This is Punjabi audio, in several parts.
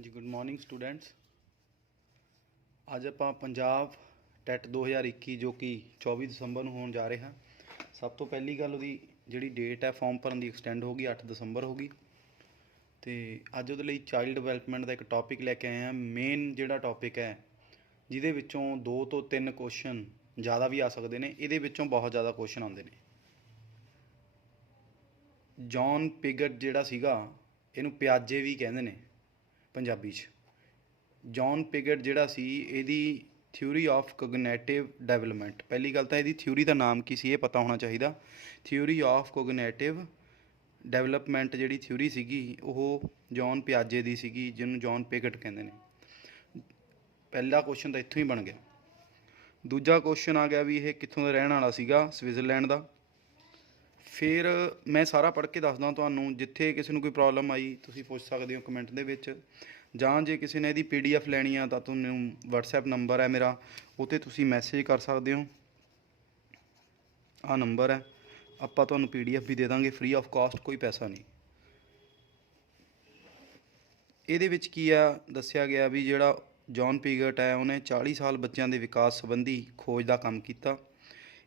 हाँ जी, गुड मॉर्निंग स्टूडेंट्स। ਅੱਜ ਆਪਾਂ ਪੰਜਾਬ ਟੈਟ 2021 ਜੋ ਕਿ 24 ਦਸੰਬਰ ਨੂੰ ਹੋਣ ਜਾ ਰਿਹਾ। ਸਭ ਤੋਂ ਪਹਿਲੀ ਗੱਲ ਉਹਦੀ ਜਿਹੜੀ ਡੇਟ ਹੈ ਫਾਰਮ ਭਰਨ ਦੀ ਐਕਸਟੈਂਡ ਹੋ ਗਈ, 8 ਦਸੰਬਰ ਹੋ ਗਈ। ਅਤੇ ਅੱਜ ਉਹਦੇ ਲਈ ਚਾਈਲਡ ਡਿਵੈਲਪਮੈਂਟ ਦਾ ਇੱਕ ਟੌਪਿਕ ਲੈ ਕੇ ਆਏ ਹਾਂ। ਮੇਨ ਜਿਹੜਾ ਟੌਪਿਕ ਹੈ ਜਿਹਦੇ ਵਿੱਚੋਂ 2 ਤੋਂ 3 ਕੁਐਸਚਨ ਜ਼ਿਆਦਾ ਵੀ ਆ ਸਕਦੇ ਨੇ, ਇਹਦੇ ਵਿੱਚੋਂ ਬਹੁਤ ਜ਼ਿਆਦਾ ਕੁਐਸਚਨ ਆਉਂਦੇ ਨੇ। ਜੌਨ ਪਿਗਟ ਜਿਹੜਾ ਸੀਗਾ, ਇਹਨੂੰ ਪਿਆਜੇ ਵੀ ਕਹਿੰਦੇ ਨੇ ਪੰਜਾਬੀ 'ਚ। ਜੌਨ ਪਿਗਟ ਜਿਹੜਾ ਸੀ, ਇਹਦੀ ਥਿਊਰੀ ਆਫ ਕੋਗਨੇਟਿਵ ਡਿਵੈਲਪਮੈਂਟ, ਪਹਿਲੀ ਗੱਲ ਤਾਂ ਇਹਦੀ ਥਿਊਰੀ ਦਾ ਨਾਮ ਕੀ ਸੀ ਇਹ ਪਤਾ ਹੋਣਾ ਚਾਹੀਦਾ। ਥਿਊਰੀ ਆਫ ਕੋਗਨੇਟਿਵ ਡਿਵੈਲਪਮੈਂਟ ਜਿਹੜੀ ਥਿਊਰੀ ਸੀਗੀ ਉਹ ਜੌਨ ਪਿਆਜੇ ਦੀ ਸੀਗੀ, ਜਿਹਨੂੰ ਜੌਨ ਪਿਗਟ ਕਹਿੰਦੇ ਨੇ। ਪਹਿਲਾ ਕੁਐਸਚਨ ਤਾਂ ਇੱਥੋਂ ਹੀ ਬਣ ਗਿਆ। ਦੂਜਾ ਕੁਐਸਚਨ ਆ ਗਿਆ ਵੀ ਇਹ ਕਿੱਥੋਂ ਦਾ ਰਹਿਣ ਵਾਲਾ ਸੀਗਾ, ਸਵਿਟਜ਼ਰਲੈਂਡ ਦਾ। ਫਿਰ ਮੈਂ ਸਾਰਾ ਪੜ੍ਹ ਕੇ ਦੱਸਦਾ ਤੁਹਾਨੂੰ, ਜਿੱਥੇ ਕਿਸੇ ਨੂੰ ਕੋਈ ਪ੍ਰੋਬਲਮ ਆਈ ਤੁਸੀਂ ਪੁੱਛ ਸਕਦੇ ਹੋ ਕਮੈਂਟ ਦੇ ਵਿੱਚ, ਜਾਂ ਜੇ ਕਿਸੇ ਨੇ ਇਹਦੀ PDF ਲੈਣੀ ਆ ਤਾਂ ਤੁਹਾਨੂੰ WhatsApp ਨੰਬਰ ਹੈ ਮੇਰਾ, ਉਹ 'ਤੇ ਤੁਸੀਂ ਮੈਸੇਜ ਕਰ ਸਕਦੇ ਹੋ। ਆਹ ਨੰਬਰ ਹੈ, ਆਪਾਂ ਤੁਹਾਨੂੰ PDF ਵੀ ਦੇ ਦਾਂਗੇ ਫ੍ਰੀ ਆਫ ਕਾਸਟ, ਕੋਈ ਪੈਸਾ ਨਹੀਂ। ਇਹਦੇ ਵਿੱਚ ਕੀ ਆ ਦੱਸਿਆ ਗਿਆ ਵੀ ਜਿਹੜਾ ਜੌਨ ਪਿਗਟ ਹੈ ਉਹਨੇ 40 ਸਾਲ ਬੱਚਿਆਂ ਦੇ ਵਿਕਾਸ ਸੰਬੰਧੀ ਖੋਜ ਦਾ ਕੰਮ ਕੀਤਾ।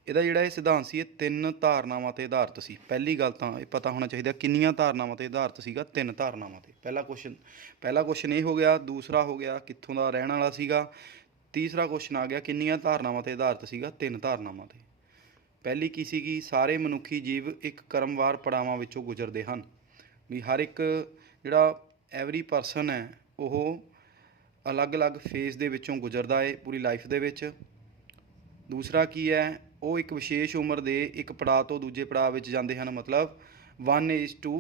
ਇਹਦਾ ਜਿਹੜਾ ਇਹ ਸਿਧਾਂਤ ਸੀ ਇਹ 3 ਧਾਰਨਾਵਾਂ 'ਤੇ ਆਧਾਰਿਤ ਸੀ। ਪਹਿਲੀ ਗੱਲ ਤਾਂ ਇਹ ਪਤਾ ਹੋਣਾ ਚਾਹੀਦਾ ਕਿੰਨੀਆਂ ਧਾਰਨਾਵਾਂ 'ਤੇ ਆਧਾਰਿਤ ਸੀਗਾ, 3 ਧਾਰਨਾਵਾਂ 'ਤੇ। ਪਹਿਲਾ ਕੁਐਸਚਨ ਇਹ ਹੋ ਗਿਆ। ਦੂਸਰਾ ਹੋ ਗਿਆ ਕਿੱਥੋਂ ਦਾ ਰਹਿਣ ਵਾਲਾ ਸੀਗਾ। ਤੀਸਰਾ ਕੁਐਸਚਨ ਆ ਗਿਆ ਕਿੰਨੀਆਂ ਧਾਰਨਾਵਾਂ 'ਤੇ ਆਧਾਰਿਤ ਸੀਗਾ, 3 ਧਾਰਨਾਵਾਂ 'ਤੇ। ਪਹਿਲੀ ਕੀ ਸੀਗੀ, ਸਾਰੇ ਮਨੁੱਖੀ ਜੀਵ ਇੱਕ ਕ੍ਰਮਵਾਰ ਪੜਾਵਾਂ ਵਿੱਚੋਂ ਗੁਜ਼ਰਦੇ ਹਨ, ਵੀ ਹਰ ਇੱਕ ਜਿਹੜਾ ਐਵਰੀ ਪਰਸਨ ਹੈ ਉਹ ਅਲੱਗ-ਅਲੱਗ ਫੇਜ਼ ਦੇ ਵਿੱਚੋਂ ਗੁਜ਼ਰਦਾ ਹੈ ਪੂਰੀ ਲਾਈਫ ਦੇ ਵਿੱਚ। ਦੂਸਰਾ ਕੀ ਹੈ, ਉਹ ਇੱਕ ਵਿਸ਼ੇਸ਼ ਉਮਰ ਦੇ ਇੱਕ ਪੜਾਅ ਤੋਂ ਦੂਜੇ ਪੜਾਅ ਵਿੱਚ ਜਾਂਦੇ ਹਨ, ਮਤਲਬ 1 ਏਜ ਟੂ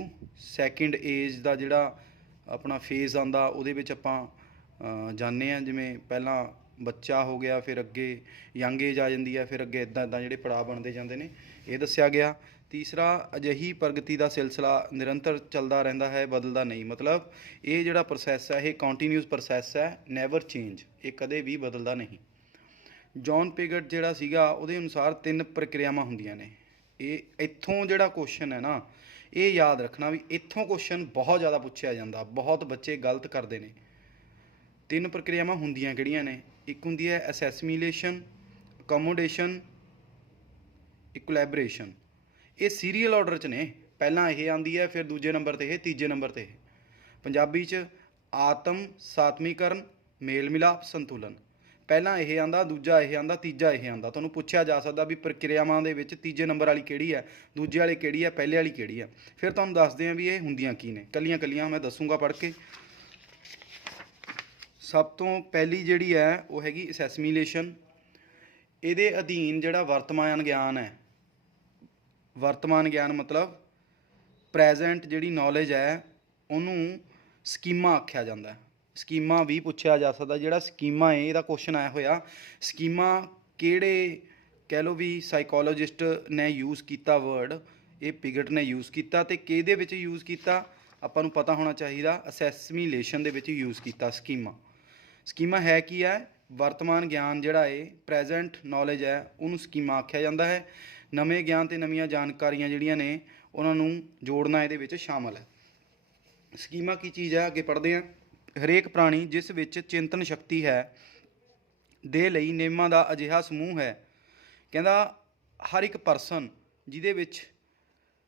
2nd ਏਜ ਦਾ ਜਿਹੜਾ ਆਪਣਾ ਫੇਜ਼ ਆਉਂਦਾ ਉਹਦੇ ਵਿੱਚ ਆਪਾਂ ਜਾਂਦੇ ਹਾਂ। ਜਿਵੇਂ ਪਹਿਲਾਂ ਬੱਚਾ ਹੋ ਗਿਆ, ਫਿਰ ਅੱਗੇ ਯੰਗ ਏਜ ਆ ਜਾਂਦੀ ਹੈ, ਫਿਰ ਅੱਗੇ ਇੱਦਾਂ ਜਿਹੜੇ ਪੜਾਅ ਬਣਦੇ ਜਾਂਦੇ ਨੇ, ਇਹ ਦੱਸਿਆ ਗਿਆ। ਤੀਸਰਾ, ਅਜਿਹੀ ਪ੍ਰਗਤੀ ਦਾ ਸਿਲਸਿਲਾ ਨਿਰੰਤਰ ਚੱਲਦਾ ਰਹਿੰਦਾ ਹੈ, ਬਦਲਦਾ ਨਹੀਂ, ਮਤਲਬ ਇਹ ਜਿਹੜਾ ਪ੍ਰੋਸੈਸ ਹੈ ਇਹ ਕੰਟੀਨਿਊਸ ਪ੍ਰੋਸੈਸ ਹੈ, ਨੈਵਰ ਚੇਂਜ, ਇਹ ਕਦੇ ਵੀ ਬਦਲਦਾ ਨਹੀਂ। ਜੌਨ ਪਿਗਟ ਜਿਹੜਾ ਸੀਗਾ ਉਹਦੇ ਅਨੁਸਾਰ 3 ਪ੍ਰਕਿਰਿਆਵਾਂ ਹੁੰਦੀਆਂ ਨੇ। ਇਹ ਇੱਥੋਂ ਜਿਹੜਾ ਕੁਐਸਚਨ ਹੈ ਨਾ, ਇਹ ਯਾਦ ਰੱਖਣਾ ਵੀ ਇੱਥੋਂ ਕੁਐਸਚਨ ਬਹੁਤ ਜ਼ਿਆਦਾ ਪੁੱਛਿਆ ਜਾਂਦਾ, ਬਹੁਤ ਬੱਚੇ ਗਲਤ ਕਰਦੇ ਨੇ। 3 ਪ੍ਰਕਿਰਿਆਵਾਂ ਹੁੰਦੀਆਂ ਕਿਹੜੀਆਂ ਨੇ? ਇੱਕ ਹੁੰਦੀ ਹੈ ਅਸੈਸੀਮੀਲੇਸ਼ਨ, ਅਕੋਮੋਡੇਸ਼ਨ, ਇਕੁਲੈਬਰੇਸ਼ਨ। ਇਹ ਸੀਰੀਅਲ ਆਰਡਰ 'ਚ ਨੇ, ਪਹਿਲਾਂ ਇਹ ਆਉਂਦੀ ਹੈ, ਫਿਰ ਦੂਜੇ ਨੰਬਰ 'ਤੇ ਇਹ, ਤੀਜੇ ਨੰਬਰ 'ਤੇ ਇਹ। ਪੰਜਾਬੀ 'ਚ ਆਤਮ ਸਾਤਮੀਕਰਨ, ਮੇਲ ਮਿਲਾਪ, ਸੰਤੁਲਨ। ਪਹਿਲਾਂ ਇਹ ਆਉਂਦਾ, ਦੂਜਾ ਇਹ ਆਉਂਦਾ, ਤੀਜਾ ਇਹ ਆਉਂਦਾ। ਤੁਹਾਨੂੰ ਪੁੱਛਿਆ ਜਾ ਸਕਦਾ ਵੀ ਪ੍ਰਕਿਰਿਆਵਾਂ ਦੇ ਵਿੱਚ ਤੀਜੇ ਨੰਬਰ ਵਾਲੀ ਕਿਹੜੀ ਹੈ, ਦੂਜੇ ਵਾਲੀ ਕਿਹੜੀ ਹੈ, ਪਹਿਲੇ ਵਾਲੀ ਕਿਹੜੀ ਹੈ। ਫਿਰ ਤੁਹਾਨੂੰ ਦੱਸਦੇ ਹਾਂ ਵੀ ਇਹ ਹੁੰਦੀਆਂ ਕੀ ਨੇ, ਕੱਲੀਆਂ ਮੈਂ ਦੱਸੂਗਾ ਪੜ੍ਹ ਕੇ। ਸਭ ਤੋਂ ਪਹਿਲੀ ਜਿਹੜੀ ਹੈ ਉਹ ਹੈਗੀ ਅਸੈਸੀਮੀਲੇਸ਼ਨ। ਇਹਦੇ ਅਧੀਨ ਜਿਹੜਾ ਵਰਤਮਾਨ ਗਿਆਨ ਹੈ, ਵਰਤਮਾਨ ਗਿਆਨ ਮਤਲਬ ਪ੍ਰੈਜੈਂਟ ਜਿਹੜੀ ਨੌਲੇਜ ਹੈ ਉਹਨੂੰ ਸਕੀਮਾ ਆਖਿਆ ਜਾਂਦਾ। ਸਕੀਮਾ ਵੀ ਪੁੱਛਿਆ ਜਾ ਸਕਦਾ। ਜਿਹੜਾ ਸਕੀਮਾ ਹੈ ਇਹਦਾ ਕੁਐਸਚਨ ਆਇਆ ਹੋਇਆ, ਸਕੀਮਾ ਕਿਹੜੇ ਕਹਿ ਲਓ ਵੀ ਸਾਈਕੋਲੋਜਿਸਟ ਨੇ ਯੂਜ਼ ਕੀਤਾ ਵਰਡ, ਇਹ ਪਿਗਟ ਨੇ ਯੂਜ਼ ਕੀਤਾ, ਅਤੇ ਕਿਹਦੇ ਵਿੱਚ ਯੂਜ਼ ਕੀਤਾ ਆਪਾਂ ਨੂੰ ਪਤਾ ਹੋਣਾ ਚਾਹੀਦਾ, ਅਸੈਸੀਮੀਲੇਸ਼ਨ ਦੇ ਵਿੱਚ ਯੂਜ਼ ਕੀਤਾ ਸਕੀਮਾ। ਸਕੀਮਾ ਹੈ ਕੀ ਹੈ? ਵਰਤਮਾਨ ਗਿਆਨ ਜਿਹੜਾ ਹੈ, ਪ੍ਰੈਜੈਂਟ ਨੌਲੇਜ ਹੈ, ਉਹਨੂੰ ਸਕੀਮਾ ਆਖਿਆ ਜਾਂਦਾ ਹੈ। ਨਵੇਂ ਗਿਆਨ ਅਤੇ ਨਵੀਆਂ ਜਾਣਕਾਰੀਆਂ ਜਿਹੜੀਆਂ ਨੇ ਉਹਨਾਂ ਨੂੰ ਜੋੜਨਾ ਇਹਦੇ ਵਿੱਚ ਸ਼ਾਮਲ ਹੈ। ਸਕੀਮਾ ਕੀ ਚੀਜ਼ ਹੈ, ਅੱਗੇ ਪੜ੍ਹਦੇ ਹਾਂ। ਹਰੇਕ ਪ੍ਰਾਣੀ ਜਿਸ ਵਿੱਚ ਚਿੰਤਨ ਸ਼ਕਤੀ ਹੈ ਦੇ ਲਈ ਨਿਯਮਾਂ ਦਾ ਅਜਿਹਾ ਸਮੂਹ ਹੈ। ਕਹਿੰਦਾ ਹਰ ਇੱਕ ਪਰਸਨ ਜਿਹਦੇ ਵਿੱਚ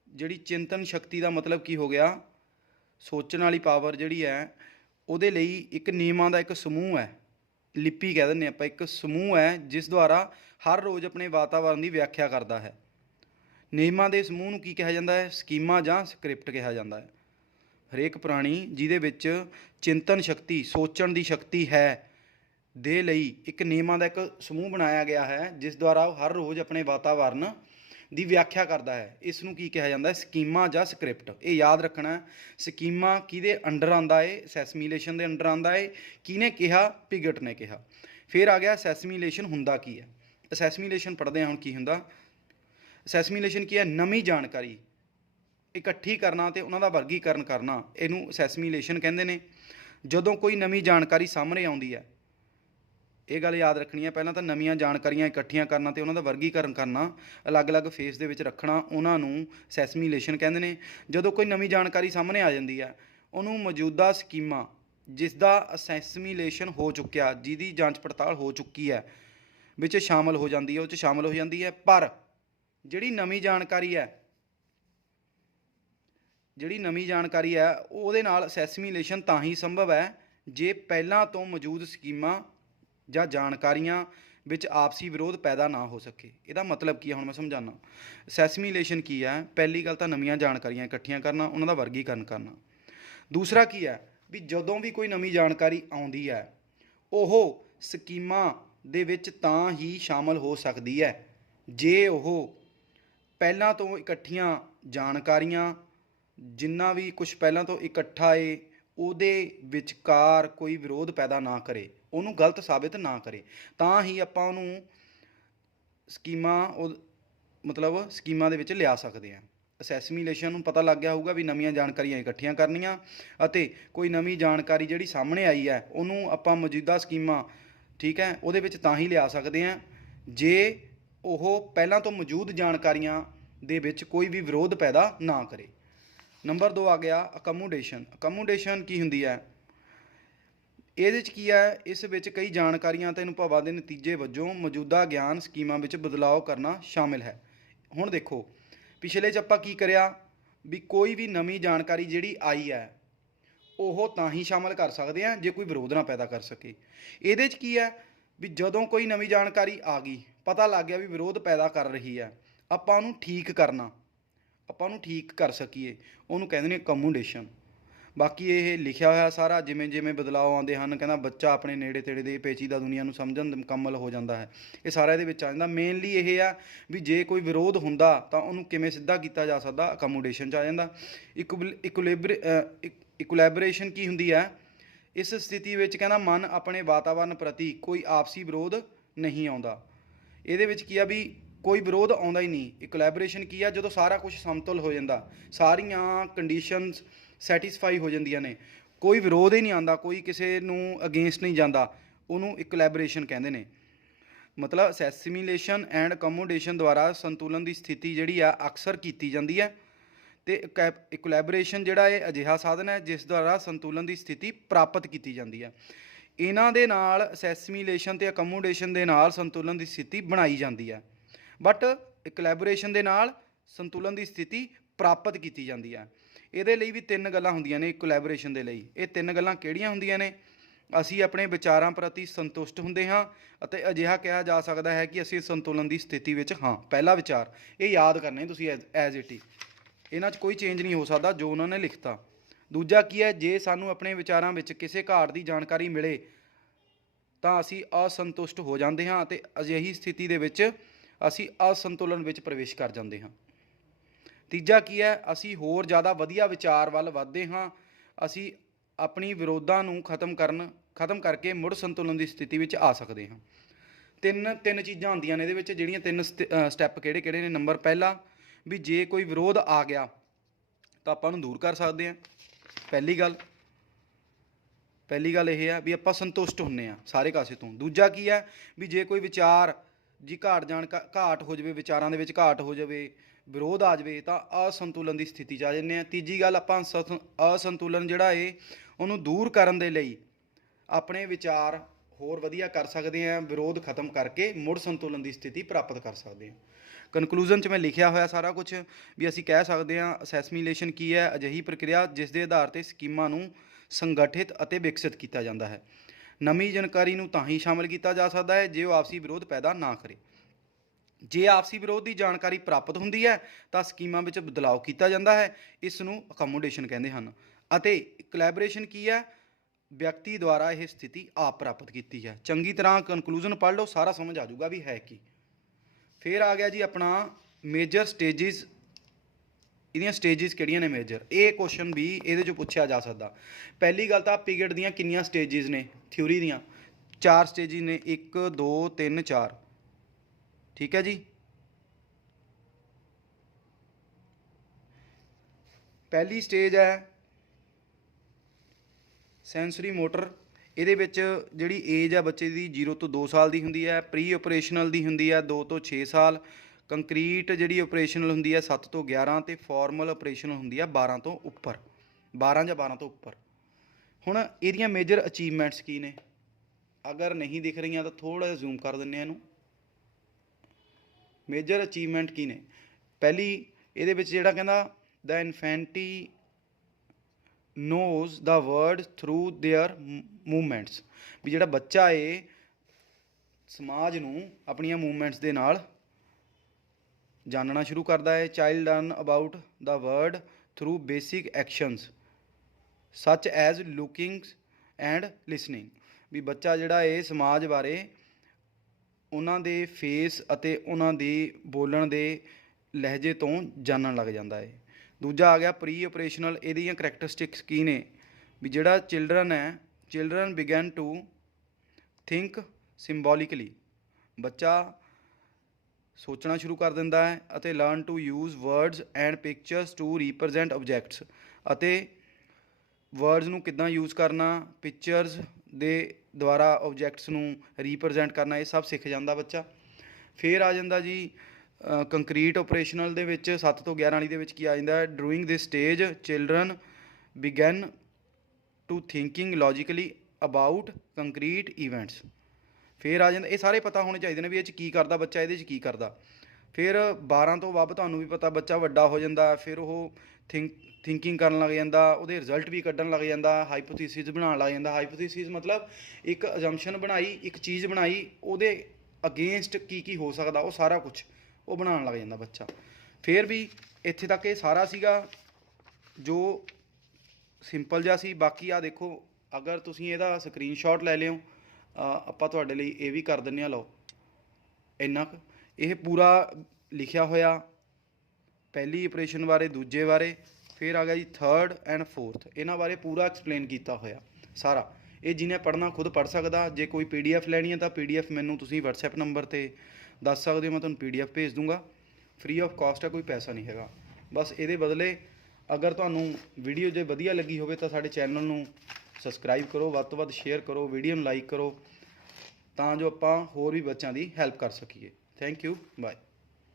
ਜਿਹੜੀ ਚਿੰਤਨ ਸ਼ਕਤੀ ਦਾ ਮਤਲਬ ਕੀ ਹੋ ਗਿਆ, ਸੋਚਣ ਵਾਲੀ ਪਾਵਰ ਜਿਹੜੀ ਹੈ, ਉਹਦੇ ਲਈ ਇੱਕ ਨਿਯਮਾਂ ਦਾ ਇੱਕ ਸਮੂਹ ਹੈ, ਲਿਪੀ ਕਹਿ ਦਿੰਦੇ ਆਪਾਂ, ਇੱਕ ਸਮੂਹ ਹੈ ਜਿਸ ਦੁਆਰਾ ਹਰ ਰੋਜ਼ ਆਪਣੇ ਵਾਤਾਵਰਣ ਦੀ ਵਿਆਖਿਆ ਕਰਦਾ ਹੈ। ਨਿਯਮਾਂ ਦੇ ਸਮੂਹ ਨੂੰ ਕੀ ਕਿਹਾ ਜਾਂਦਾ ਹੈ? ਸਕੀਮਾ ਜਾਂ ਸਕ੍ਰਿਪਟ ਕਿਹਾ ਜਾਂਦਾ ਹੈ। ਹਰੇਕ ਪ੍ਰਾਣੀ ਜਿਹਦੇ ਵਿੱਚ ਚਿੰਤਨ ਸ਼ਕਤੀ, ਸੋਚਣ ਦੀ ਸ਼ਕਤੀ ਹੈ ਦੇ ਲਈ ਇੱਕ ਨਿਯਮਾਂ ਦਾ ਇੱਕ ਸਮੂਹ ਬਣਾਇਆ ਗਿਆ ਹੈ, ਜਿਸ ਦੁਆਰਾ ਉਹ ਹਰ ਰੋਜ਼ ਆਪਣੇ ਵਾਤਾਵਰਣ ਦੀ ਵਿਆਖਿਆ ਕਰਦਾ ਹੈ। ਇਸ ਨੂੰ ਕੀ ਕਿਹਾ ਜਾਂਦਾ ਹੈ? ਸਕੀਮਾ ਜਾਂ ਸਕ੍ਰਿਪਟ। ਇਹ ਯਾਦ ਰੱਖਣਾ। ਸਕੀਮਾ ਕਿਹਦੇ ਅੰਡਰ ਆਉਂਦਾ ਹੈ? ਅਸੈਸੀਮੀਲੇਸ਼ਨ ਦੇ ਅੰਡਰ ਆਉਂਦਾ ਹੈ। ਕਿਹਨੇ ਕਿਹਾ? ਪਿਗਟ ਨੇ ਕਿਹਾ। ਫਿਰ ਆ ਗਿਆ ਅਸੈਸੀਮੀਲੇਸ਼ਨ ਹੁੰਦਾ ਕੀ ਹੈ। ਅਸੈਸੀਮੀਲੇਸ਼ਨ ਪੜ੍ਹਦੇ ਹਾਂ ਹੁਣ ਕੀ ਹੁੰਦਾ। ਅਸੈਸੀਮੀਲੇਸ਼ਨ ਕੀ ਹੈ? ਨਵੀਂ ਜਾਣਕਾਰੀ ਇਕੱਠੀ ਕਰਨਾ ਅਤੇ ਉਹਨਾਂ ਦਾ ਵਰਗੀਕਰਨ ਕਰਨਾ, ਇਹਨੂੰ ਅਸੈਸੀਮੀਲੇਸ਼ਨ ਕਹਿੰਦੇ ਨੇ। ਜਦੋਂ ਕੋਈ ਨਵੀਂ ਜਾਣਕਾਰੀ ਸਾਹਮਣੇ ਆਉਂਦੀ ਹੈ, ਇਹ ਗੱਲ ਯਾਦ ਰੱਖਣੀ ਹੈ, ਪਹਿਲਾਂ ਤਾਂ ਨਵੀਆਂ ਜਾਣਕਾਰੀਆਂ ਇਕੱਠੀਆਂ ਕਰਨਾ ਅਤੇ ਉਹਨਾਂ ਦਾ ਵਰਗੀਕਰਨ ਕਰਨਾ, ਅਲੱਗ-ਅਲੱਗ ਫੇਜ਼ ਦੇ ਵਿੱਚ ਰੱਖਣਾ, ਉਹਨਾਂ ਨੂੰ ਅਸੈਸੀਮੀਲੇਸ਼ਨ ਕਹਿੰਦੇ ਨੇ। ਜਦੋਂ ਕੋਈ ਨਵੀਂ ਜਾਣਕਾਰੀ ਸਾਹਮਣੇ ਆ ਜਾਂਦੀ ਹੈ, ਉਹਨੂੰ ਮੌਜੂਦਾ ਸਕੀਮਾ ਜਿਸ ਦਾ ਅਸੈਸੀਮੀਲੇਸ਼ਨ ਹੋ ਚੁੱਕਿਆ, ਜਿਹਦੀ ਜਾਂਚ ਪੜਤਾਲ ਹੋ ਚੁੱਕੀ ਹੈ, ਵਿੱਚ ਸ਼ਾਮਲ ਹੋ ਜਾਂਦੀ ਹੈ, ਉਹ 'ਚ ਸ਼ਾਮਲ ਹੋ ਜਾਂਦੀ ਹੈ। ਪਰ ਜਿਹੜੀ ਨਵੀਂ ਜਾਣਕਾਰੀ ਹੈ, ਉਹਦੇ ਨਾਲ ਅਸੈਸੀਮੀਲੇਸ਼ਨ ਤਾਂ ਹੀ ਸੰਭਵ ਹੈ ਜੇ ਪਹਿਲਾਂ ਤੋਂ ਮੌਜੂਦ ਸਕੀਮਾਂ ਜਾਂ ਜਾਣਕਾਰੀਆਂ ਵਿੱਚ ਆਪਸੀ ਵਿਰੋਧ ਪੈਦਾ ਨਾ ਹੋ ਸਕੇ। ਇਹਦਾ ਮਤਲਬ ਕੀ ਹੈ, ਹੁਣ ਮੈਂ ਸਮਝਾਉਂਦਾ। ਅਸੈਸੀਮੀਲੇਸ਼ਨ ਕੀ ਹੈ? ਪਹਿਲੀ ਗੱਲ ਤਾਂ ਨਵੀਆਂ ਜਾਣਕਾਰੀਆਂ ਇਕੱਠੀਆਂ ਕਰਨਾ, ਉਹਨਾਂ ਦਾ ਵਰਗੀਕਰਨ ਕਰਨਾ। ਦੂਸਰਾ ਕੀ ਹੈ ਵੀ ਜਦੋਂ ਵੀ ਕੋਈ ਨਵੀਂ ਜਾਣਕਾਰੀ ਆਉਂਦੀ ਹੈ, ਉਹ ਸਕੀਮਾਂ ਦੇ ਵਿੱਚ ਤਾਂ ਹੀ ਸ਼ਾਮਲ ਹੋ ਸਕਦੀ ਹੈ ਜੇ ਉਹ ਪਹਿਲਾਂ ਤੋਂ ਇਕੱਠੀਆਂ ਜਾਣਕਾਰੀਆਂ, ਜਿੰਨਾ ਵੀ ਕੁਝ ਪਹਿਲਾਂ ਤੋਂ ਇਕੱਠਾ ਏ, ਉਹਦੇ ਵਿਚਕਾਰ ਕੋਈ ਵਿਰੋਧ ਪੈਦਾ ਨਾ ਕਰੇ, ਉਹਨੂੰ ਗਲਤ ਸਾਬਿਤ ਨਾ ਕਰੇ, ਤਾਂ ਹੀ ਆਪਾਂ ਉਹਨੂੰ ਸਕੀਮਾਂ ਦੇ ਵਿੱਚ ਲਿਆ ਸਕਦੇ ਹਾਂ। ਅਸੈਸੀਮੀਲੇਸ਼ਨ ਨੂੰ ਪਤਾ ਲੱਗ ਗਿਆ ਹੋਊਗਾ ਵੀ ਨਵੀਆਂ ਜਾਣਕਾਰੀਆਂ ਇਕੱਠੀਆਂ ਕਰਨੀਆਂ, ਅਤੇ ਕੋਈ ਨਵੀਂ ਜਾਣਕਾਰੀ ਜਿਹੜੀ ਸਾਹਮਣੇ ਆਈ ਹੈ ਉਹਨੂੰ ਆਪਾਂ ਮੌਜੂਦਾ ਸਕੀਮਾਂ, ਠੀਕ ਹੈ, ਉਹਦੇ ਵਿੱਚ ਤਾਂ ਹੀ ਲਿਆ ਸਕਦੇ ਹਾਂ ਜੇ ਉਹ ਪਹਿਲਾਂ ਤੋਂ ਮੌਜੂਦ ਜਾਣਕਾਰੀਆਂ ਦੇ ਵਿੱਚ ਕੋਈ ਵੀ ਵਿਰੋਧ ਪੈਦਾ ਨਾ ਕਰੇ। ਨੰਬਰ 2 ਆ ਗਿਆ ਅਕਮੋਡੇਸ਼ਨ। ਅਕਮੋਡੇਸ਼ਨ ਕੀ ਹੁੰਦੀ ਹੈ? ਇਹਦੇ 'ਚ ਕੀ ਹੈ? ਇਸ ਵਿੱਚ ਕਈ ਜਾਣਕਾਰੀਆਂ ਅਤੇ ਅਨੁਭਵਾਂ ਦੇ ਨਤੀਜੇ ਵਜੋਂ ਮੌਜੂਦਾ ਗਿਆਨ ਸਕੀਮਾਂ ਵਿੱਚ ਬਦਲਾਅ ਕਰਨਾ ਸ਼ਾਮਿਲ ਹੈ। ਹੁਣ ਦੇਖੋ, ਪਿਛਲੇ 'ਚ ਆਪਾਂ ਕੀ ਕਰਿਆ ਵੀ ਕੋਈ ਵੀ ਨਵੀਂ ਜਾਣਕਾਰੀ ਜਿਹੜੀ ਆਈ ਹੈ ਉਹ ਤਾਂ ਹੀ ਸ਼ਾਮਿਲ ਕਰ ਸਕਦੇ ਹਾਂ ਜੇ ਕੋਈ ਵਿਰੋਧ ਨਾ ਪੈਦਾ ਕਰ ਸਕੇ। ਇਹਦੇ 'ਚ ਕੀ ਹੈ ਵੀ ਜਦੋਂ ਕੋਈ ਨਵੀਂ ਜਾਣਕਾਰੀ ਆ ਗਈ, ਪਤਾ ਲੱਗ ਗਿਆ ਵੀ ਵਿਰੋਧ ਪੈਦਾ ਕਰ ਰਹੀ ਹੈ, ਆਪਾਂ ਉਹਨੂੰ ਠੀਕ ਕਰ ਸਕੀਏ, ਉਹਨੂੰ ਕਹਿੰਦੇ ਨੇ ਅਕਮੋਡੇਸ਼ਨ। ਬਾਕੀ ਇਹ ਲਿਖਿਆ ਹੋਇਆ ਸਾਰਾ, ਜਿਵੇਂ ਜਿਵੇਂ ਬਦਲਾਅ ਆਉਂਦੇ ਹਨ, ਕਹਿੰਦਾ ਬੱਚਾ ਆਪਣੇ ਨੇੜੇ ਤੇੜੇ ਦੇ ਪੇਚੀਦਾ ਦੁਨੀਆ ਨੂੰ ਸਮਝਣ ਦੇ ਮੁਕੰਮਲ ਹੋ ਜਾਂਦਾ ਹੈ। ਇਹ ਸਾਰਾ ਇਹਦੇ ਵਿੱਚ ਆ ਜਾਂਦਾ। ਮੇਨਲੀ ਇਹ ਆ ਵੀ ਜੇ ਕੋਈ ਵਿਰੋਧ ਹੁੰਦਾ ਤਾਂ ਉਹਨੂੰ ਕਿਵੇਂ ਸਿੱਧਾ ਕੀਤਾ ਜਾ ਸਕਦਾ, ਅਕਮੋਡੇਸ਼ਨ 'ਚ ਆ ਜਾਂਦਾ। ਇਕੁਲੈਬਰੇਸ਼ਨ ਕੀ ਹੁੰਦੀ ਹੈ? ਇਸ ਸਥਿਤੀ ਵਿੱਚ ਕਹਿੰਦਾ ਮਨ ਆਪਣੇ ਵਾਤਾਵਰਨ ਪ੍ਰਤੀ ਕੋਈ ਆਪਸੀ ਵਿਰੋਧ ਨਹੀਂ ਆਉਂਦਾ। ਇਹਦੇ ਵਿੱਚ ਕੀ ਆ ਵੀ ਕੋਈ ਵਿਰੋਧ ਆਉਂਦਾ ਹੀ ਨਹੀਂ। ਇਕੁਲੈਬਰੇਸ਼ਨ ਕੀ ਆ? ਜਦੋਂ ਸਾਰਾ ਕੁਝ ਸਮਤੁਲ ਹੋ ਜਾਂਦਾ, ਸਾਰੀਆਂ ਕੰਡੀਸ਼ਨਸ ਸੈਟੀਸਫਾਈ ਹੋ ਜਾਂਦੀਆਂ ਨੇ, ਕੋਈ ਵਿਰੋਧ ਹੀ ਨਹੀਂ ਆਉਂਦਾ, ਕੋਈ ਕਿਸੇ ਨੂੰ ਅਗੇਂਸਟ ਨਹੀਂ ਜਾਂਦਾ, ਉਹਨੂੰ ਇਕੁਲੈਬਰੇਸ਼ਨ ਕਹਿੰਦੇ ਨੇ। ਮਤਲਬ ਅਸੈਸੀਮੀਲੇਸ਼ਨ ਐਂਡ ਅਕਮੋਡੇਸ਼ਨ ਦੁਆਰਾ ਸੰਤੁਲਨ ਦੀ ਸਥਿਤੀ ਜਿਹੜੀ ਆ ਅਕਸਰ ਕੀਤੀ ਜਾਂਦੀ ਹੈ, ਅਤੇ ਇਕੁਲੈਬਰੇਸ਼ਨ ਜਿਹੜਾ ਇਹ ਅਜਿਹਾ ਸਾਧਨ ਹੈ ਜਿਸ ਦੁਆਰਾ ਸੰਤੁਲਨ ਦੀ ਸਥਿਤੀ ਪ੍ਰਾਪਤ ਕੀਤੀ ਜਾਂਦੀ ਹੈ। ਇਹਨਾਂ ਦੇ ਨਾਲ ਅਸੈਸੀਮੀਲੇਸ਼ਨ ਅਤੇ ਅਕਮੋਡੇਸ਼ਨ ਦੇ ਨਾਲ ਸੰਤੁਲਨ ਦੀ ਸਥਿਤੀ ਬਣਾਈ ਜਾਂਦੀ ਹੈ, ਬਟ ਇਕੁਲੈਬਰੇਸ਼ਨ ਦੇ ਨਾਲ ਸੰਤੁਲਨ ਦੀ ਸਥਿਤੀ ਪ੍ਰਾਪਤ ਕੀਤੀ ਜਾਂਦੀ ਹੈ। ਇਹਦੇ ਲਈ ਵੀ 3 ਗੱਲਾਂ ਹੁੰਦੀਆਂ ਨੇ ਇਕੁਲੈਬਰੇਸ਼ਨ ਦੇ ਲਈ। ਇਹ 3 ਗੱਲਾਂ ਕਿਹੜੀਆਂ ਹੁੰਦੀਆਂ ਨੇ? ਅਸੀਂ ਆਪਣੇ ਵਿਚਾਰਾਂ ਪ੍ਰਤੀ ਸੰਤੁਸ਼ਟ ਹੁੰਦੇ ਹਾਂ, ਅਤੇ ਅਜਿਹਾ ਕਿਹਾ ਜਾ ਸਕਦਾ ਹੈ ਕਿ ਅਸੀਂ ਸੰਤੁਲਨ ਦੀ ਸਥਿਤੀ ਵਿੱਚ ਹਾਂ। ਪਹਿਲਾ ਵਿਚਾਰ, ਇਹ ਯਾਦ ਕਰਨੇ ਤੁਸੀਂ ਐਜ਼ ਇਟ ਹੀ, ਇਹਨਾਂ 'ਚ ਕੋਈ ਚੇਂਜ ਨਹੀਂ ਹੋ ਸਕਦਾ ਜੋ ਉਹਨਾਂ ਨੇ ਲਿਖਤਾ। ਦੂਜਾ ਕੀ ਹੈ? ਜੇ ਸਾਨੂੰ ਆਪਣੇ ਵਿਚਾਰਾਂ ਵਿੱਚ ਕਿਸੇ ਘਾਟ ਦੀ ਜਾਣਕਾਰੀ ਮਿਲੇ ਤਾਂ ਅਸੀਂ ਅਸੰਤੁਸ਼ਟ ਹੋ ਜਾਂਦੇ ਹਾਂ, ਅਤੇ ਅਜਿਹੀ ਸਥਿਤੀ ਦੇ ਵਿੱਚ ਅਸੀਂ ਅਸੰਤੁਲਨ ਵਿੱਚ ਪ੍ਰਵੇਸ਼ ਕਰ ਜਾਂਦੇ ਹਾਂ। ਤੀਜਾ ਕੀ ਹੈ? ਅਸੀਂ ਹੋਰ ਜ਼ਿਆਦਾ ਵਧੀਆ ਵਿਚਾਰ ਵੱਲ ਵੱਧਦੇ ਹਾਂ, ਅਸੀਂ ਆਪਣੀ ਵਿਰੋਧਾਂ ਨੂੰ ਖਤਮ ਕਰਕੇ ਮੁੜ ਸੰਤੁਲਨ ਦੀ ਸਥਿਤੀ ਵਿੱਚ ਆ ਸਕਦੇ ਹਾਂ। ਤਿੰਨ ਚੀਜ਼ਾਂ ਹੁੰਦੀਆਂ ਨੇ ਇਹਦੇ ਵਿੱਚ, ਜਿਹੜੀਆਂ 3 ਸਟੈਪ ਕਿਹੜੇ ਨੇ? ਨੰਬਰ ਪਹਿਲਾ ਵੀ ਜੇ ਕੋਈ ਵਿਰੋਧ ਆ ਗਿਆ ਤਾਂ ਆਪਾਂ ਉਹਨੂੰ ਦੂਰ ਕਰ ਸਕਦੇ ਹਾਂ। ਪਹਿਲੀ ਗੱਲ ਇਹ ਆ ਵੀ ਆਪਾਂ ਸੰਤੁਸ਼ਟ ਹੁੰਦੇ ਹਾਂ ਸਾਰੇ ਕਾਸੇ ਤੋਂ। ਦੂਜਾ ਕੀ ਹੈ ਵੀ ਜੇ ਕੋਈ ਵਿਚਾਰ ਜੀ ਘਾਟ ਹੋ ਜਾਵੇ, ਵਿਚਾਰਾਂ ਦੇ ਵਿੱਚ ਘਾਟ ਹੋ ਜਾਵੇ, ਵਿਰੋਧ ਆ ਜਾਵੇ, ਤਾਂ ਅਸੰਤੁਲਨ ਦੀ ਸਥਿਤੀ 'ਚ ਆ ਜਾਂਦੇ ਹਾਂ। ਤੀਜੀ ਗੱਲ, ਆਪਾਂ ਅਸੰਤੁਲਨ ਜਿਹੜਾ ਏ ਉਹਨੂੰ ਦੂਰ ਕਰਨ ਦੇ ਲਈ ਆਪਣੇ ਵਿਚਾਰ ਹੋਰ ਵਧੀਆ ਕਰ ਸਕਦੇ ਹਾਂ, ਵਿਰੋਧ ਖਤਮ ਕਰਕੇ ਮੁੜ ਸੰਤੁਲਨ ਦੀ ਸਥਿਤੀ ਪ੍ਰਾਪਤ ਕਰ ਸਕਦੇ ਹਾਂ। ਕਨਕਲੂਜਨ 'ਚ ਮੈਂ ਲਿਖਿਆ ਹੋਇਆ ਸਾਰਾ ਕੁਝ ਵੀ ਅਸੀਂ ਕਹਿ ਸਕਦੇ ਹਾਂ ਅਸੈਸੀਮੀਲੇਸ਼ਨ ਕੀ ਹੈ? ਅਜਿਹੀ ਪ੍ਰਕਿਰਿਆ ਜਿਸ ਦੇ ਆਧਾਰ 'ਤੇ ਸਕੀਮਾਂ ਨੂੰ ਸੰਗਠਿਤ ਅਤੇ ਵਿਕਸਿਤ ਕੀਤਾ ਜਾਂਦਾ ਹੈ। ਨਵੀਂ ਜਾਣਕਾਰੀ ਨੂੰ ਤਾਂ ਹੀ ਸ਼ਾਮਿਲ ਕੀਤਾ ਜਾ ਸਕਦਾ ਹੈ ਜੇ ਉਹ ਆਪਸੀ ਵਿਰੋਧ ਪੈਦਾ ਨਾ ਕਰੇ। ਜੇ ਆਪਸੀ ਵਿਰੋਧ ਦੀ ਜਾਣਕਾਰੀ ਪ੍ਰਾਪਤ ਹੁੰਦੀ ਹੈ ਤਾਂ ਸਕੀਮਾਂ ਵਿੱਚ ਬਦਲਾਅ ਕੀਤਾ ਜਾਂਦਾ ਹੈ, ਇਸ ਨੂੰ ਅਕਮੋਡੇਸ਼ਨ ਕਹਿੰਦੇ ਹਨ। ਅਤੇ ਕੋਲੈਬੋਰੇਸ਼ਨ ਕੀ ਹੈ? ਵਿਅਕਤੀ ਦੁਆਰਾ ਇਹ ਸਥਿਤੀ ਆਪ ਪ੍ਰਾਪਤ ਕੀਤੀ ਹੈ। ਚੰਗੀ ਤਰ੍ਹਾਂ ਕਨਕਲੂਜਨ ਪੜ੍ਹ ਲਓ, ਸਾਰਾ ਸਮਝ ਆ ਜਾਊਗਾ ਵੀ ਹੈ ਕੀ। ਫਿਰ ਆ ਗਿਆ ਜੀ ਆਪਣਾ ਮੇਜਰ ਸਟੇਜਿਸ। ਇਹਦੀਆਂ ਸਟੇਜਿਸ ਕਿਹੜੀਆਂ ਨੇ ਮੇਜਰ? ਇਹ ਕੁਐਸਚਨ ਵੀ ਇਹਦੇ 'ਚੋਂ ਪੁੱਛਿਆ ਜਾ ਸਕਦਾ। ਪਹਿਲੀ ਗੱਲ ਤਾਂ ਪਿਗਟ ਦੀਆਂ ਕਿੰਨੀਆਂ ਸਟੇਜਿਸ ਨੇ? ਥਿਊਰੀ ਦੀਆਂ 4 ਸਟੇਜਿਸ ਨੇ, 1 2 3 4। ਠੀਕ ਹੈ ਜੀ। ਪਹਿਲੀ ਸਟੇਜ ਹੈ ਸੈਂਸਰੀ ਮੋਟਰ। ਇਹਦੇ ਵਿੱਚ ਜਿਹੜੀ ਏਜ ਆ ਬੱਚੇ ਦੀ 0 ਤੋਂ 2 ਸਾਲ ਦੀ ਹੁੰਦੀ ਹੈ। ਪ੍ਰੀ ਆਪਰੇਸ਼ਨਲ ਦੀ ਹੁੰਦੀ ਹੈ 2 ਤੋਂ 6 ਸਾਲ। ਕੰਕਰੀਟ ਜਿਹੜੀ ਆਪਰੇਸ਼ਨਲ ਹੁੰਦੀ ਹੈ 7 ਤੋਂ 11, ਅਤੇ ਫਾਰਮਲ ਆਪਰੇਸ਼ਨਲ ਹੁੰਦੀ ਹੈ 12 ਤੋਂ ਉੱਪਰ, 12 ਜਾਂ 12 ਤੋਂ ਉੱਪਰ। ਹੁਣ ਇਹਦੀਆਂ ਮੇਜਰ ਅਚੀਵਮੈਂਟਸ ਕੀ ਨੇ, ਅਗਰ ਨਹੀਂ ਦਿਖ ਰਹੀਆਂ ਤਾਂ ਥੋੜ੍ਹਾ ਜਿਹਾ ਜ਼ੂਮ ਕਰ ਦਿੰਦੇ ਹਾਂ ਇਹਨੂੰ। ਮੇਜਰ ਅਚੀਵਮੈਂਟ ਕੀ ਨੇ, ਪਹਿਲੀ ਇਹਦੇ ਵਿੱਚ ਜਿਹੜਾ ਕਹਿੰਦਾ the infant knows the world through their movements, ਵੀ ਜਿਹੜਾ ਬੱਚਾ ਏ ਸਮਾਜ ਨੂੰ ਆਪਣੀਆਂ ਮੂਵਮੈਂਟਸ ਦੇ ਨਾਲ ਜਾਣਨਾ ਸ਼ੁਰੂ ਕਰਦਾ ਹੈ। Child learn about the world through basic actions such as looking and listening, ਵੀ ਬੱਚਾ ਜਿਹੜਾ ਇਹ ਸਮਾਜ ਬਾਰੇ ਉਹਨਾਂ ਦੇ ਫੇਸ ਅਤੇ ਉਹਨਾਂ ਦੀ ਬੋਲਣ ਦੇ ਲਹਿਜੇ ਤੋਂ ਜਾਣਨ ਲੱਗ ਜਾਂਦਾ ਹੈ। ਦੂਜਾ ਆ ਗਿਆ ਪ੍ਰੀ ਆਪਰੇਸ਼ਨਲ, ਇਹਦੀਆਂ ਕਰੈਕਟਰਿਸਟਿਕਸ ਕੀ ਨੇ, ਵੀ ਜਿਹੜਾ children begin to think symbolically, ਬੱਚਾ ਸੋਚਣਾ ਸ਼ੁਰੂ ਕਰ ਦਿੰਦਾ ਹੈ, ਅਤੇ learn to use words and pictures to represent objects, ਅਤੇ ਵਰਡਸ ਨੂੰ ਕਿੱਦਾਂ ਯੂਜ਼ ਕਰਨਾ, ਪਿਕਚਰਸ ਦੇ ਦੁਆਰਾ ਆਬਜੈਕਟਸ ਨੂੰ ਰੀਪ੍ਰਜੈਂਟ ਕਰਨਾ, ਇਹ ਸਭ ਸਿੱਖ ਜਾਂਦਾ ਬੱਚਾ। ਫਿਰ ਆ ਜਾਂਦਾ ਜੀ ਕੰਕਰੀਟ ਆਪਰੇਸ਼ਨਲ ਦੇ ਵਿੱਚ 7 ਤੋਂ 11 ਵਾਲੀ ਦੇ ਵਿੱਚ ਕੀ ਆ ਜਾਂਦਾ, during this stage children begin to thinking logically about concrete events. ਫਿਰ ਆ ਜਾਂਦਾ, ਇਹ ਸਾਰੇ ਪਤਾ ਹੋਣੇ ਚਾਹੀਦੇ ਨੇ ਵੀ ਇਹ 'ਚ ਕੀ ਕਰਦਾ ਬੱਚਾ, ਇਹਦੇ 'ਚ ਕੀ ਕਰਦਾ। ਫਿਰ 12 ਤੋਂ ਬਾਅਦ ਤੁਹਾਨੂੰ ਵੀ ਪਤਾ ਬੱਚਾ ਵੱਡਾ ਹੋ ਜਾਂਦਾ, ਫਿਰ ਉਹ ਥਿੰਕਿੰਗ ਕਰਨ ਲੱਗ ਜਾਂਦਾ, ਉਹਦੇ ਰਿਜ਼ਲਟ ਵੀ ਕੱਢਣ ਲੱਗ ਜਾਂਦਾ, ਹਾਈਪੋਥੀਸਿਸ ਬਣਾਉਣ ਲੱਗ ਜਾਂਦਾ। ਹਾਈਪੋਥੀਸਿਸ ਮਤਲਬ ਇੱਕ ਅਜੰਪਸ਼ਨ ਬਣਾਈ, ਇੱਕ ਚੀਜ਼ ਬਣਾਈ, ਉਹਦੇ ਅਗੇਂਸਟ ਕੀ ਕੀ ਹੋ ਸਕਦਾ ਉਹ ਸਾਰਾ ਕੁਝ ਉਹ ਬਣਾਉਣ ਲੱਗ ਜਾਂਦਾ ਬੱਚਾ। ਫਿਰ ਵੀ ਇੱਥੇ ਤੱਕ ਇਹ ਸਾਰਾ ਸੀਗਾ ਜੋ ਸਿੰਪਲ ਜਿਹਾ ਸੀ। ਬਾਕੀ ਆ ਦੇਖੋ, ਅਗਰ ਤੁਸੀਂ ਇਹਦਾ ਸਕਰੀਨਸ਼ਾਟ ਲੈ ਲਿਓ, ਆਪਾਂ ਤੁਹਾਡੇ ਲਈ ਇਹ ਵੀ ਕਰ ਦਿੰਦੇ ਹਾਂ। ਲਓ ਇੰਨਾ ਕੁ ਇਹ ਪੂਰਾ ਲਿਖਿਆ ਹੋਇਆ, ਪਹਿਲੀ ਆਪਰੇਸ਼ਨ ਬਾਰੇ, ਦੂਜੇ ਬਾਰੇ, ਫਿਰ ਆ ਗਿਆ ਜੀ ਥਰਡ ਐਂਡ ਫੋਰਥ, ਇਹਨਾਂ ਬਾਰੇ ਪੂਰਾ ਐਕਸਪਲੇਨ ਕੀਤਾ ਹੋਇਆ ਸਾਰਾ। ਇਹ ਜਿਹਨੇ ਪੜ੍ਹਨਾ ਖੁਦ ਪੜ੍ਹ ਸਕਦਾ। ਜੇ ਕੋਈ PDF ਲੈਣੀ ਹੈ ਤਾਂ PDF ਮੈਨੂੰ ਤੁਸੀਂ WhatsApp ਨੰਬਰ 'ਤੇ ਦੱਸ ਸਕਦੇ ਹੋ, ਮੈਂ ਤੁਹਾਨੂੰ PDF ਭੇਜ ਦੂੰਗਾ। ਫ੍ਰੀ ਆਫ ਕਾਸਟ ਹੈ, ਕੋਈ ਪੈਸਾ ਨਹੀਂ ਹੈਗਾ। ਬਸ ਇਹਦੇ ਬਦਲੇ ਅਗਰ ਤੁਹਾਨੂੰ ਵੀਡੀਓ ਜੇ ਵਧੀਆ ਲੱਗੀ ਹੋਵੇ ਤਾਂ ਸਾਡੇ ਚੈਨਲ ਨੂੰ ਸਬਸਕ੍ਰਾਈਬ ਕਰੋ, ਵੱਧ ਤੋਂ ਵੱਧ ਸ਼ੇਅਰ ਕਰੋ, ਵੀਡੀਓ ਨੂੰ ਲਾਈਕ ਕਰੋ, ਤਾਂ ਜੋ ਆਪਾਂ ਹੋਰ ਵੀ ਬੱਚਿਆਂ ਦੀ ਹੈਲਪ ਕਰ ਸਕੀਏ। Thank you, bye.